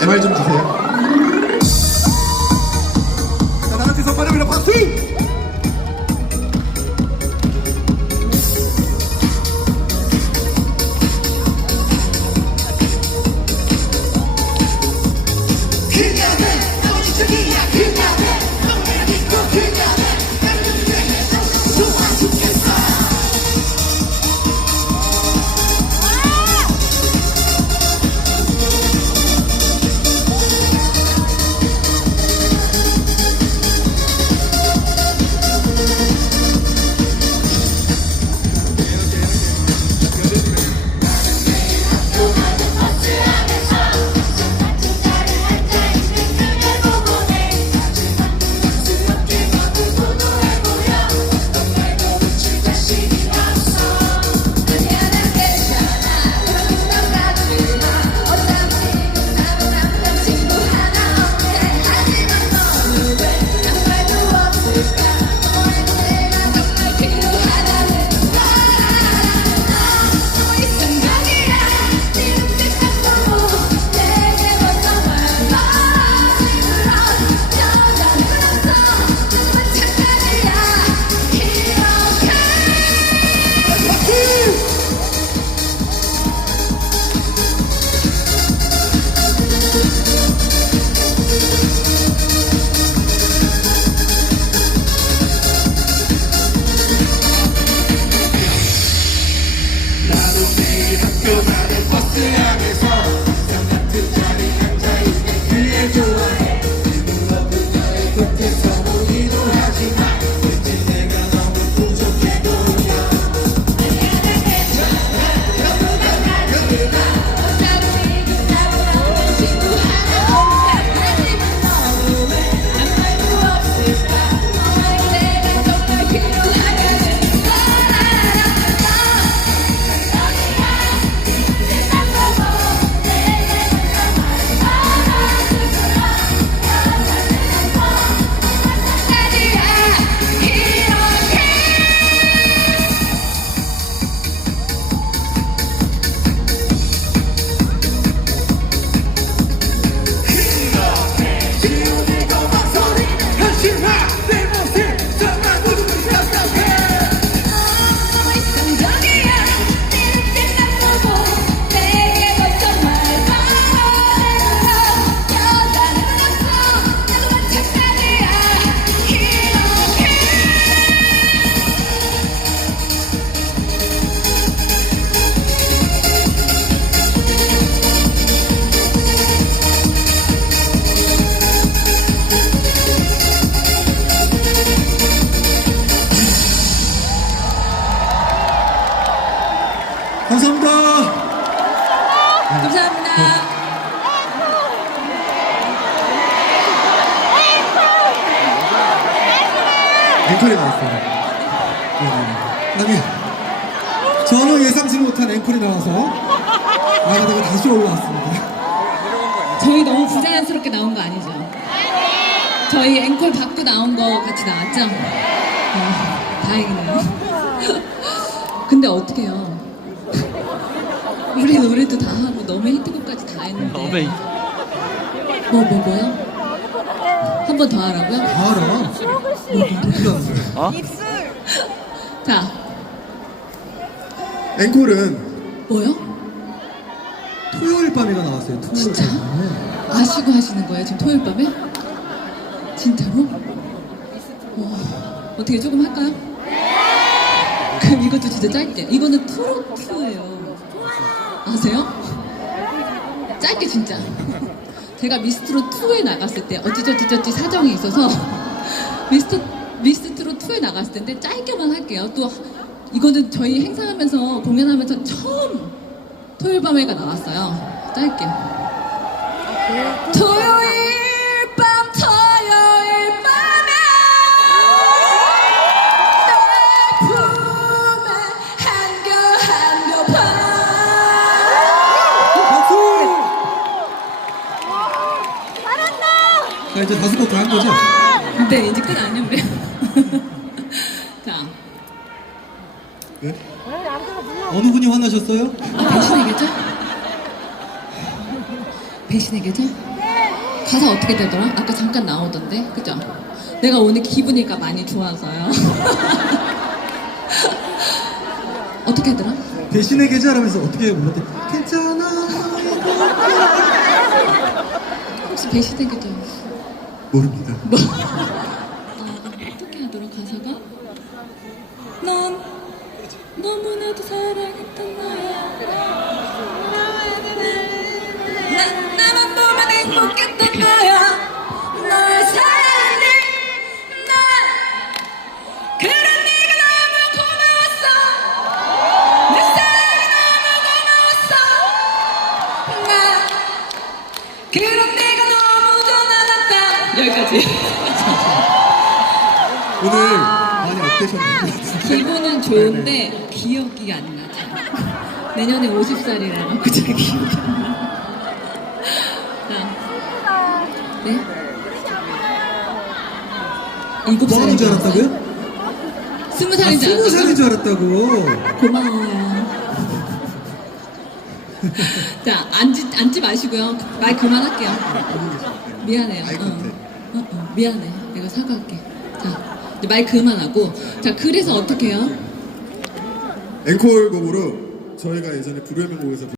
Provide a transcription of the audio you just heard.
MR 좀 주세요. 자, 다 같이 손바닥으로 박수! Get it 감사합니다. 감사합니다. 앵콜이 나왔어요. 네, 네. 아니, 전혀 예상치 못한 앵콜이 나와서 나가다가 다시 올라왔습니다. 저희 너무 부자연스럽게 나온 거 아니죠? 저희 앵콜 받고 나온 거 같이 나왔죠? 어, 다행이네요. 근데 어떡해요. 우리 노래도 다 하고 너무 히트곡까지 다 했는데. 너무 히- 뭐, 뭐, 뭐 요? 한 번 더 하라고요? 다 알아. 어떻게 거야? 어? 자, 앵콜은 뭐요? 토요일 밤에가 나왔어요. 토요일 진짜? 밤에. 아시고 하시는 거예요? 지금 토요일 밤에? 진짜로? 와, 어떻게 조금 할까요? 그럼 이것도 진짜 짧게. 이거는 트로트예요. 아세요? 짧게 진짜. 제가 미스트롯 2에 나갔을 때 어찌저찌저찌 사정이 있어서 미스트 미스트롯 2에 나갔을 텐데 짧게만 할게요. 또 이거는 저희 행사하면서 공연하면서 처음 토요일 밤에가 나왔어요. 짧게. 토요일 이제 다섯 곡 다 한 거죠? 네 이제 끝 아니에요 자 네? 어느 분이 화나셨어요? 당신에게죠? 배신의 계절? 가사 어떻게 되더라? 아까 잠깐 나오던데, 그죠? 내가 오늘 기분이가 많이 좋아서요. 어떻게 하더라? 대신의 계절 하면서 어떻게 불렀대? 괜찮아. 혹시 배신의 계절? 모릅니다. 뭐? 어, 어떻게 하더라 가사가? 넌 너무나도 사랑 좋아났다. 여기까지. 오늘 많이 업되셨는 것 같은데. 기분은 좋은데 기억이 안 나죠. 내년에 50살이라고 그저 기억이 안 나. 자, 네? 일곱 뭐 하는 살인 줄줄 알았어요? 알았다고요? 스무 아, 살인 줄 스무 살인? 줄 알았다고. 고마워요. 자, 앉지, 앉지 마시고요. 말 그만할게요. 미안해요. 아이, 어. 컨택. 미안해. 내가 사과할게. 자, 이제 말 그만하고. 자, 그래서 어떻게 해요? 앵콜 곡으로 저희가 예전에 불후의 명곡에서